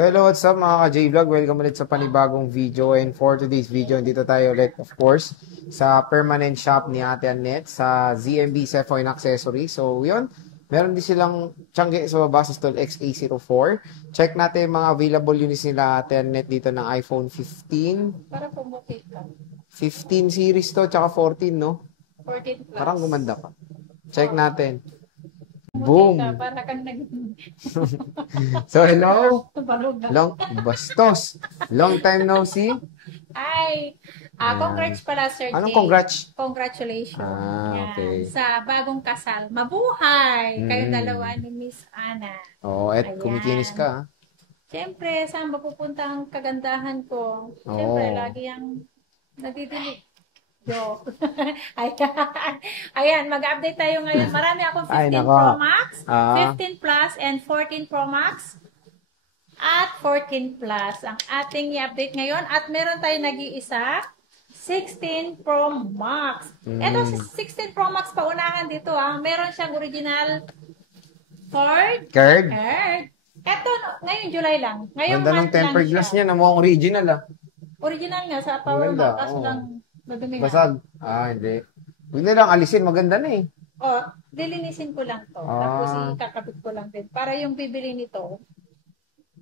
So hello, what's up mga ka-J-Vlog? Welcome ulit sa panibagong video, and for today's video, dito tayo ulit of course sa permanent shop ni Ate Annette sa ZMB Cellphone Accessory. So yun, meron din silang tiyangge sa baba sa stall XA04. Check natin yung mga available units nila Ate Annette dito ng iPhone 15. Para pumukit ka. 15 series to, tsaka 14, no? 14 plus. Parang gumanda pa. Check natin. Boom! Boom! Para kang naging... So hello! Balog na. Bastos! Long time no see. Ay! Congrats pala, Sir Anong Jay. congrats? Congratulations. Yan. Okay. Sa bagong kasal. Mabuhay! Kayong dalawa ni Miss Ana. Oo, at Ayan. kumikinis ka. Ha? Siyempre, saan mapupunta ang kagandahan ko? Oo. Siyempre, lagi ang nagdidilig. Joke. Ayan, mag-update tayo ngayon. Marami akong 15 Pro Max, 15 Plus, and 14 Pro Max. At 14 Plus ang ating i-update ngayon. At meron tayo nag-iisa, 16 Pro Max. Ito, 16 Pro Max paunahan dito. Meron siyang original curd. Ito, ngayon July lang. Ngayong Ganda ng month lang tempered siya. glass niya na mukhang original Original nga sa Power Ganda, Max. Kaso oo. lang madumi na. Basag. Hindi. Huwag na lang alisin, maganda na eh. Lilinisin ko lang to. Tapos ikakabit ko lang din. Para yung bibili nito,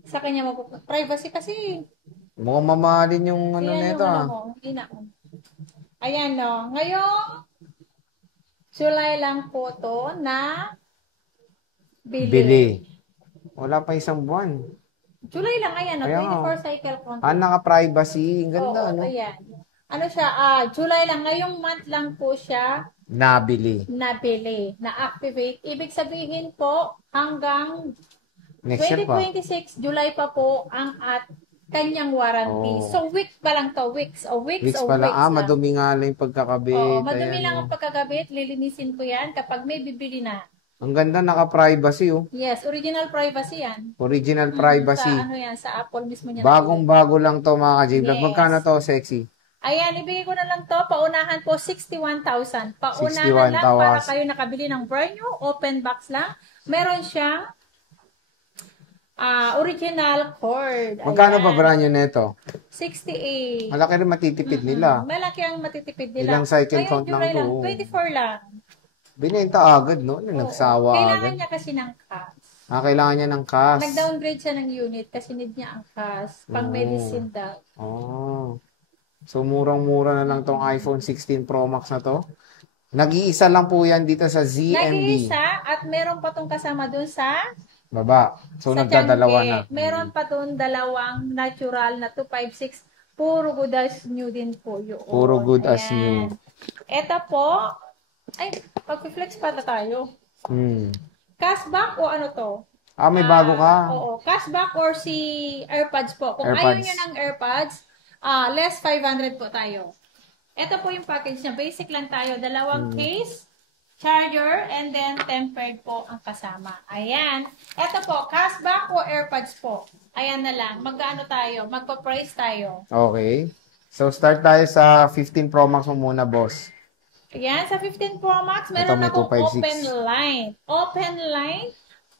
sa kanya mapupunta. Privacy kasi. Mukhang mamahalin yung ano Ayan nito yung ano mo. Ayan no. Ngayong July lang po to na bili. Wala pa isang buwan. July lang, ayan no. Ayan, 24 cycle content. Naka-privacy. Ang ganda, ano? Ayan. Ano siya? July lang. Ngayong month lang po siya Nabili. na-activate. Ibig sabihin po, hanggang Next year pa. 2026, July pa po ang kanyang warranty. So, week pa lang to. Weeks pa lang. Madumi nga lang yung pagkakabit. Madumi lang ang pagkakabit. Lilinisin ko yan kapag may bibili na. Ang ganda, naka-privacy, oh. Yes, original privacy yan. Original privacy. Sa yan, sa Apple mismo niya. Bagong-bago lang to mga ka-J-Vlog. Yes. Magkano to, sexy? Ayan, ibigay ko na lang to. Paunahan po, 61,000. Paunahan lang para kayo nakabili ng brand new, open box lang. Meron siyang original cord. Magkano ba brand new nito? 68. Malaki rin matitipid nila. Malaki ang matitipid nila. Ilang cycle count lang to? 24 lang. Binenta agad, no? Nagsawa Kailangan agad. niya kasi ng cash. Kailangan niya ng cash. Nag-downgrade siya ng unit kasi need niya ang cash. Pang medicine daw. So, murang-mura na lang tong iPhone 16 Pro Max na to. Nag-iisa lang po yan dito sa ZMB. Nag-iisa at meron pa tong kasama dun sa baba. So, nagdadalawa na. Meron pa dun dalawang natural na 256. Puro good as new din po yun. Puro good as new. Ito po, pag-flex pa na tayo. Cashback o ano to? May bago ka. Oo, cashback or si AirPods po. Kung ayaw nyo ng AirPods, less 500 po tayo. Ito po yung package niya. Basic lang tayo. Dalawang case, charger, and then tempered po ang kasama. Ayan. Ito po, cashback o AirPods po. Ayan na lang. Magkano tayo? Magpa-price tayo. Okay. So, start tayo sa 15 Pro Max mo muna, boss. Ayan, sa 15 Pro Max, meron akong open line. Open line,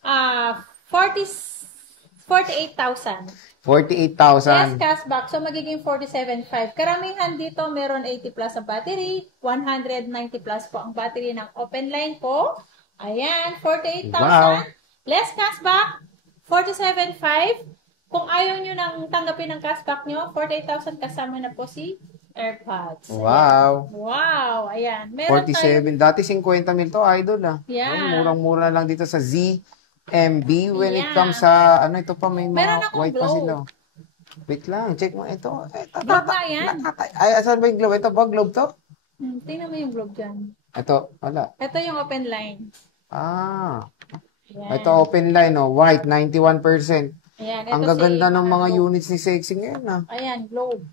48,000. 48,000. Yes, cashback. So, magiging 47,500. Karamihan dito, meron 80 plus ang battery. 190 plus po ang battery ng open line po. Ayan, 48,000. Wow. Less cashback, 47,500. Kung ayaw nyo nang tanggapin ng cashback nyo, 48,000 kasama na po si AirPods. Wow. Wow. Ayan. Meron 47. Dati 50 mil to, idol Yeah. Murang-mura lang dito sa ZMB. When it comes sa, ito pa, may mga white pa sila. Wait lang, check mo ito. Globe na yan. Saan ba yung globe? Ito ba, globe to? Tingnan mo yung globe dyan. Ito, wala. Ito yung open line. Ito open line, white, 91%. Ayan. Ang gaganda ng mga units ni Sexy ngayon, Ayan, globe.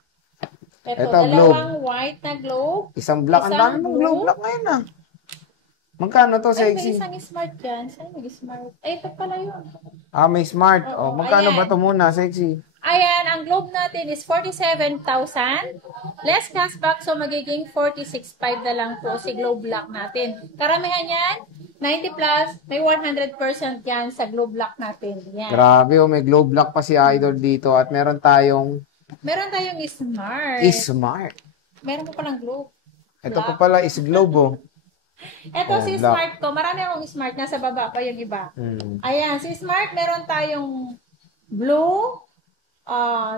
Ito, dalawang white na globe. Isang black. Ang dami mong globe black ngayon, Magkano to, Sexy? May isang smart dyan. Saan yung smart? Ito pala yun. May smart. Magkano ba to muna, Sexy? Ayan, ang globe natin is 47,000. Less cashback, so magiging 46,500 na lang po si globe black natin. Karamihan yan, 90 plus, may 100% yan sa glove lock natin. Yan. Grabe, oh, may globe lock pa si Idol dito at meron tayong Meron tayong smart. Smart. Meron pa palang glove. Ito pa pala is globe, oh. Ito si black. smart ko. Marami akong smart. Nasa baba pa yung iba. Ayan, si smart meron tayong blue,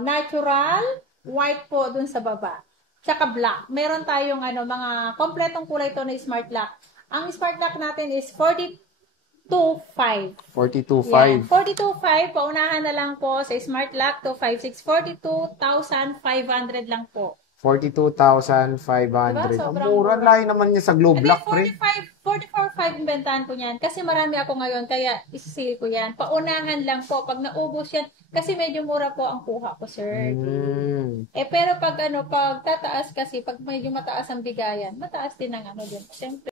natural, white po dun sa baba. Tsaka black. Meron tayong mga kompletong kulay to na smart lock. Ang smart lock natin is 42.5. 42.5. 42.5. Paunahan na lang po sa smart lock to 5.6. 42,500 lang po. 42,500. Diba? Ang Sobrang mura mura. lang naman niya sa globe Hindi, lock, pre. 44.5 inventahan ko yan. Kasi marami ako ngayon, kaya isi-sale ko yan. Paunahan lang po. Pag naubos yan, kasi medyo mura po ang kuha ko, sir. Pero pag tataas kasi, pag medyo mataas ang bigayan, mataas din ang din. Siyempre,